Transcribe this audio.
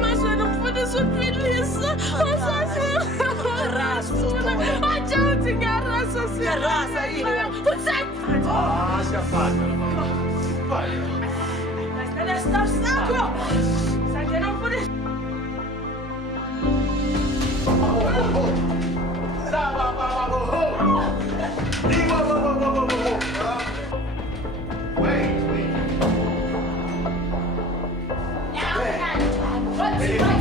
mas eu não pude subir isso. Acha tinha raça, se raça aí. Você. Ah, se afaga, vai. Mas ele está saco. Sabe não pude. Wait.